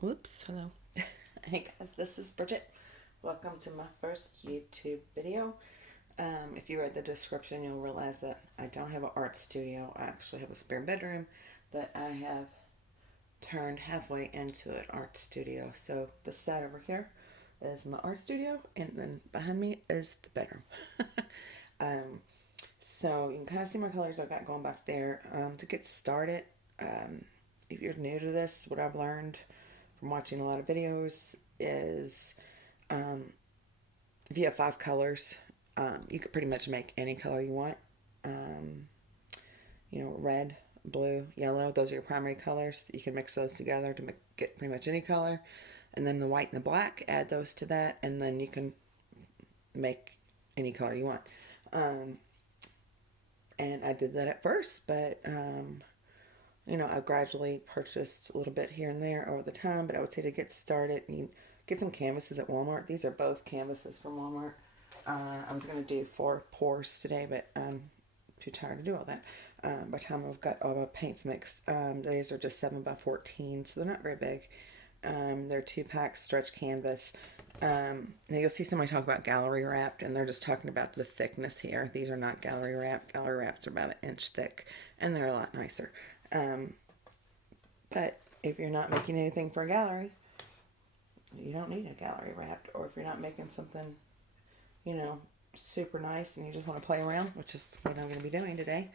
Whoops, hello. Hey guys, this is Bridget. Welcome to my first YouTube video. If you read the description, you'll realize that I don't have an art studio. I actually have a spare bedroom that I have turned halfway into an art studio. So this side over here is my art studio, and then behind me is the bedroom. um, so you can kind of see my colors I've got going back there. To get started, um, if you're new to this, what I've learned from watching a lot of videos is um, if you have 5 colors, you could pretty much make any color you want. Um, red, blue, yellow, those are your primary colors. You can mix those together to get pretty much any color. And then the white and the black, add those to that, and then you can make any color you want. Um, and I did that at first, but I gradually purchased a little bit here and there over the time. But I would say to get started, you get some canvases at Walmart. These are both canvases from Walmart. I was going to do 4 pours today, but I'm too tired to do all that. By the time I've got all my paints mixed, these are just 7x14, so they're not very big. They're 2-pack stretch canvas. Now you'll see somebody talk about gallery wrapped, and they're just talking about the thickness here. These are not gallery wrapped. Gallery wraps are about an inch thick, and they're a lot nicer. Um, but if you're not making anything for a gallery, you don't need a gallery wrapped. Or if you're not making something, you know, super nice and you just want to play around, which is what I'm going to be doing today,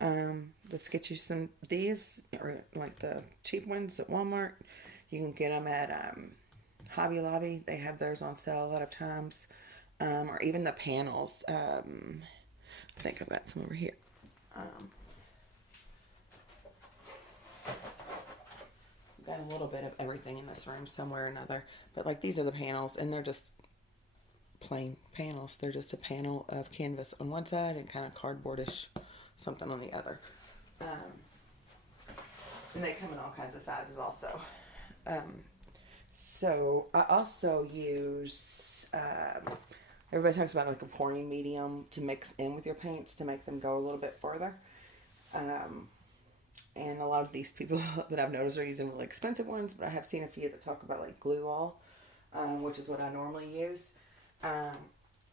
let's get you some these, or like the cheap ones at Walmart. You can get them at Hobby Lobby. They have theirs on sale a lot of times. Or even the panels. I think I've got some over here. Um, got a little bit of everything in this room somewhere or another. But like these are the panels, and they're just plain panels. They're just a panel of canvas on one side and kind of cardboardish something on the other. And they come in all kinds of sizes also. Um, so I also use, everybody talks about like a pouring medium to mix in with your paints to make them go a little bit further. Um, and a lot of these people that I've noticed are using really expensive ones, but I have seen a few that talk about like glue all, which is what I normally use. Um,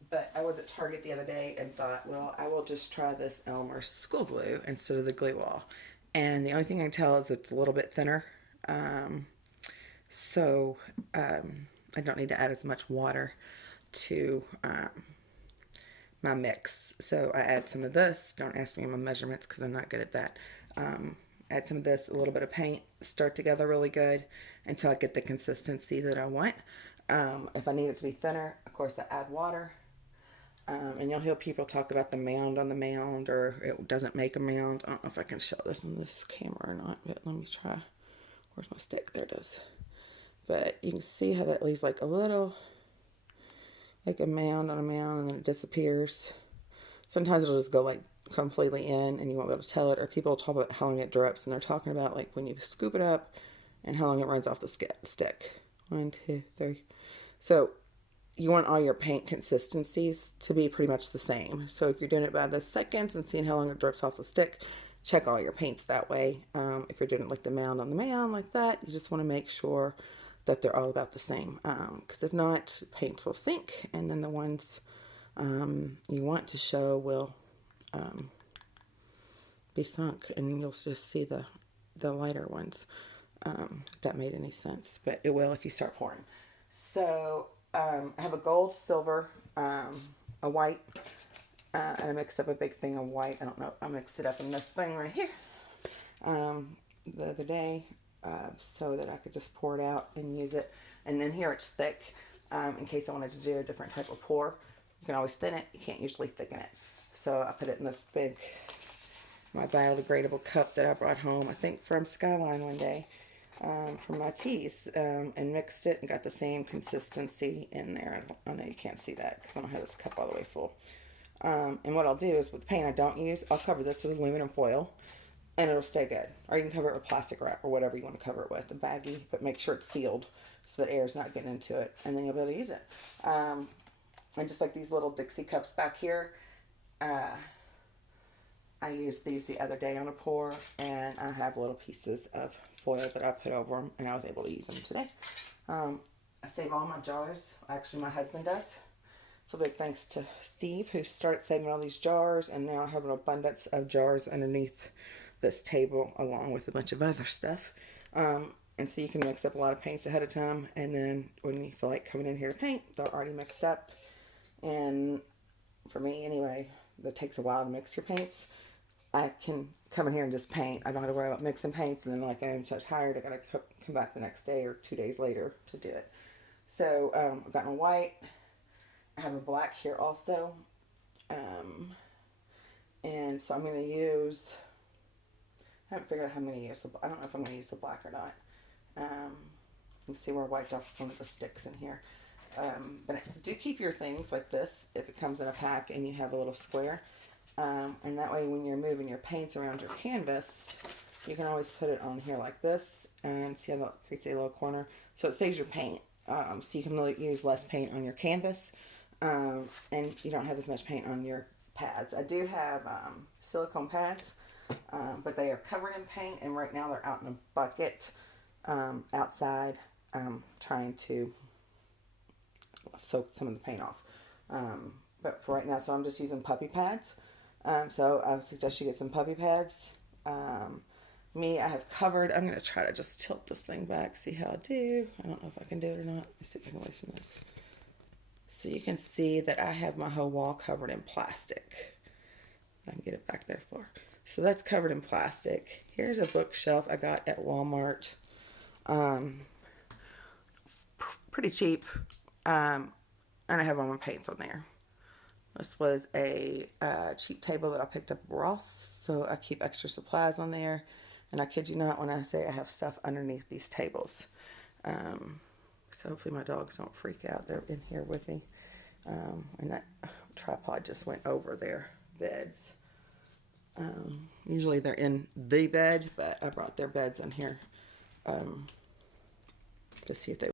but I was at Target the other day and thought, well, I will just try this Elmer school glue instead of the glue all. And the only thing I can tell is it's a little bit thinner. Um, so I don't need to add as much water to my mix. So I add some of this. Don't ask me my measurements because I'm not good at that. Add some of this, a little bit of paint, stir it together really good until I get the consistency that I want. If I need it to be thinner, of course, I add water. And you'll hear people talk about the mound on the mound, or it doesn't make a mound. I don't know if I can show this in this camera or not, but let me try. Where's my stick? There it is. But you can see how that leaves like a little, like a mound on a mound, and then it disappears. Sometimes it'll just go like completely in and you won't be able to tell it. Or people talk about how long it drips, and they're talking about like when you scoop it up and how long it runs off the stick. 1, 2, 3. So you want all your paint consistencies to be pretty much the same. So if you're doing it by the seconds and seeing how long it drips off the stick, check all your paints that way. If you're doing it like the mound on the mound like that, you just want to make sure that they're all about the same. Because if not, paints will sink, and then the ones you want to show will be sunk, and you'll just see the lighter ones. If that made any sense, but it will if you start pouring. So I have a gold, silver, a white, and I mixed up a big thing of white. I don't know. I mixed it up in this thing right here the other day so that I could just pour it out and use it. And then here it's thick in case I wanted to do a different type of pour. You can always thin it. You can't usually thicken it. So I put it in this big, my biodegradable cup that I brought home, I think from Skyline one day. From my teas, and mixed it and got the same consistency in there. I know you can't see that because I don't have this cup all the way full. And what I'll do is with the paint I don't use, I'll cover this with aluminum foil and it'll stay good. Or you can cover it with plastic wrap or whatever you want to cover it with, a baggie, but make sure it's sealed so that air is not getting into it, and then you'll be able to use it. And just like these little Dixie cups back here, I used these the other day on a pour, and I have little pieces of foil that I put over them, and I was able to use them today. I save all my jars. Actually, my husband does. So big thanks to Steve, who started saving all these jars, and now I have an abundance of jars underneath this table, along with a bunch of other stuff. And so you can mix up a lot of paints ahead of time, and then when you feel like coming in here to paint, they're already mixed up. And for me, anyway, that takes a while to mix your paints. I can come in here and just paint. I don't have to worry about mixing paints, and then like I'm so tired, I gotta come back the next day or 2 days later to do it. So I've got my white. I have a black here also. And so I'm going to use, I haven't figured out how I'm going to use, I don't know if I'm going to use the black or not. You can see where I wiped off one of the sticks in here. But do keep your things like this if it comes in a pack and you have a little square. And that way when you're moving your paints around your canvas, you can always put it on here like this. And see how that creates a little corner. So it saves your paint. So you can really use less paint on your canvas. And you don't have as much paint on your pads. I do have silicone pads, but they are covered in paint, and right now they're out in a bucket outside, trying to soak some of the paint off. But for right now, so I'm just using puppy pads. So I suggest you get some puppy pads. Me, I have covered. I'm going to try to just tilt this thing back, see how I do. I don't know if I can do it or not. Let's see if I can waste some of this. So you can see that I have my whole wall covered in plastic. I can get it back there for. So that's covered in plastic. Here's a bookshelf I got at Walmart. Pretty cheap. And I have all my paints on there. This was a cheap table that I picked up at Ross. So I keep extra supplies on there. And I kid you not when I say I have stuff underneath these tables. So hopefully my dogs don't freak out. They're in here with me. And that tripod just went over their beds. Usually they're in the bed, but I brought their beds in here to see if they